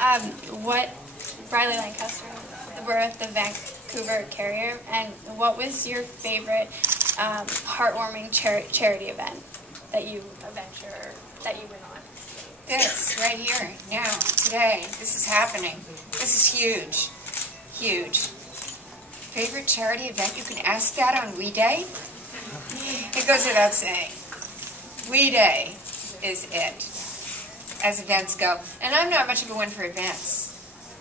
What Riley Lancaster, we're at the Vancouver Carrier, and what was your favorite heartwarming charity event that you went on? This right here, now, today, this is happening. This is huge, huge. Favorite charity event? You can ask that on We Day. It goes without saying. We Day is it, as events go. And I'm not much of a one for events.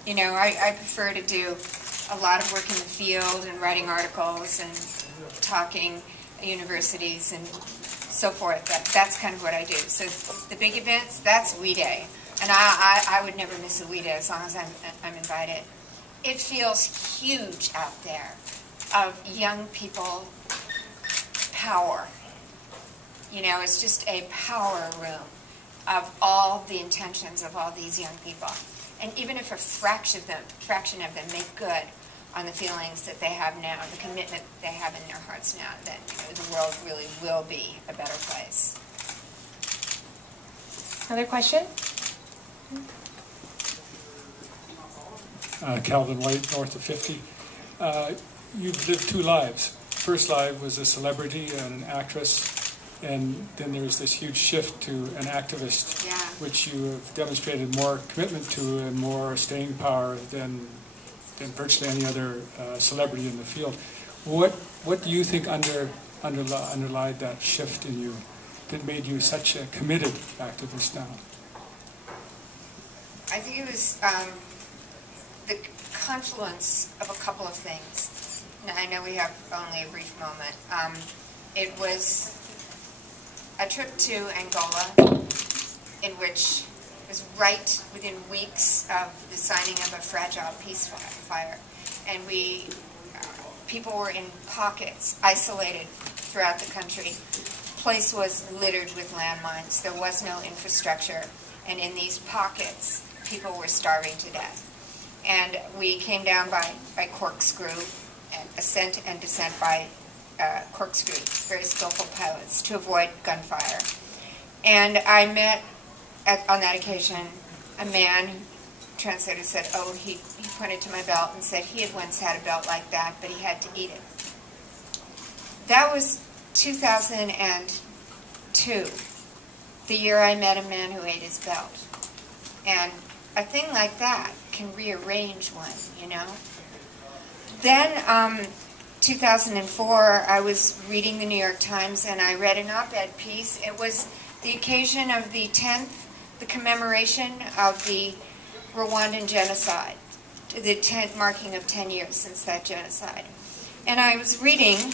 You know, I prefer to do a lot of work in the field and writing articles and talking at universities and so forth. That's kind of what I do. So the big events, that's We Day. And I would never miss a We Day as long as I'm invited. It feels huge out there of young people power. You know, it's just a power room of all the intentions of all these young people. And even if a fraction of them make good on the feelings that they have now, the commitment they have in their hearts now, then the world really will be a better place. Another question? Calvin White, north of 50. You've lived two lives. First life was a celebrity and an actress, and then there was this huge shift to an activist, Yeah. which you have demonstrated more commitment to and more staying power than virtually any other celebrity in the field. What do you think underlied that shift in you that made you such a committed activist now? I think it was the confluence of a couple of things. Now, I know we have only a brief moment. It was a trip to Angola, in which it was right within weeks of the signing of a fragile peace-fire, and people were in pockets, isolated throughout the country. The place was littered with landmines. There was no infrastructure, and in these pockets, people were starving to death. And we came down by corkscrew, and ascent and descent by corkscrew, very skillful pilots, to avoid gunfire. And I met, on that occasion, a man, translator said, oh, he pointed to my belt and said he had once had a belt like that, but he had to eat it. That was 2002, the year I met a man who ate his belt. And a thing like that can rearrange one, you know? Then, 2004, I was reading the New York Times, and I read an op-ed piece. It was the occasion of the commemoration of the Rwandan genocide, the marking of 10 years since that genocide. And I was reading,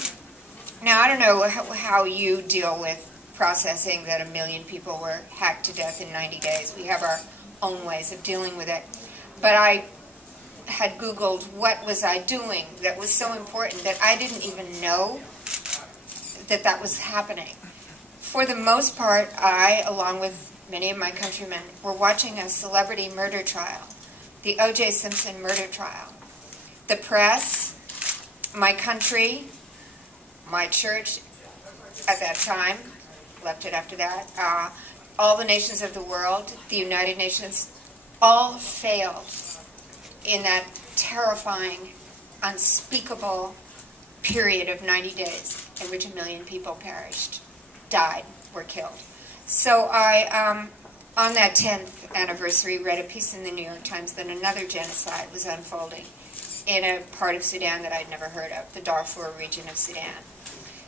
now I don't know how you deal with processing that 1 million people were hacked to death in 90 days. We have our own ways of dealing with it. But I had Googled what was I doing that was so important that I didn't even know that was happening. For the most part, I, along with many of my countrymen, were watching a celebrity murder trial, the O.J. Simpson murder trial. The press, my country, my church at that time, left it after that, all the nations of the world, the United Nations, all failed in that terrifying, unspeakable period of 90 days in which 1 million people perished, died, were killed. So I, on that 10th anniversary, read a piece in the New York Times that another genocide was unfolding in a part of Sudan that I'd never heard of, the Darfur region of Sudan.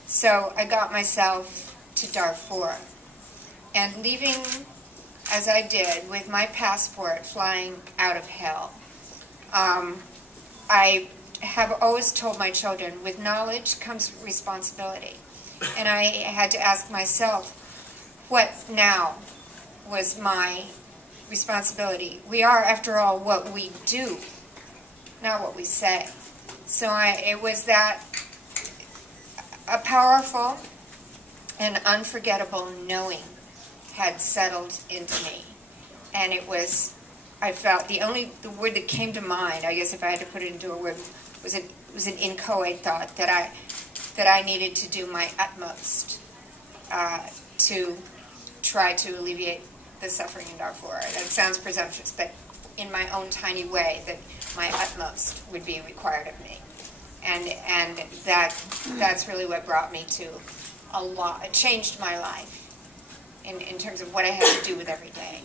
So I got myself to Darfur, and leaving, as I did, with my passport flying out of hell, I have always told my children, with knowledge comes responsibility. And I had to ask myself, what now was my responsibility? We are, after all, what we do, not what we say. So it was that a powerful and unforgettable knowing had settled into me. And it was, I felt, the word that came to mind, I guess if I had to put it into a word, was an inchoate thought that I needed to do my utmost to try to alleviate the suffering in Darfur. That sounds presumptuous, but in my own tiny way, that my utmost would be required of me. And that's really what brought me to a lot. It changed my life in terms of what I had to do with every day.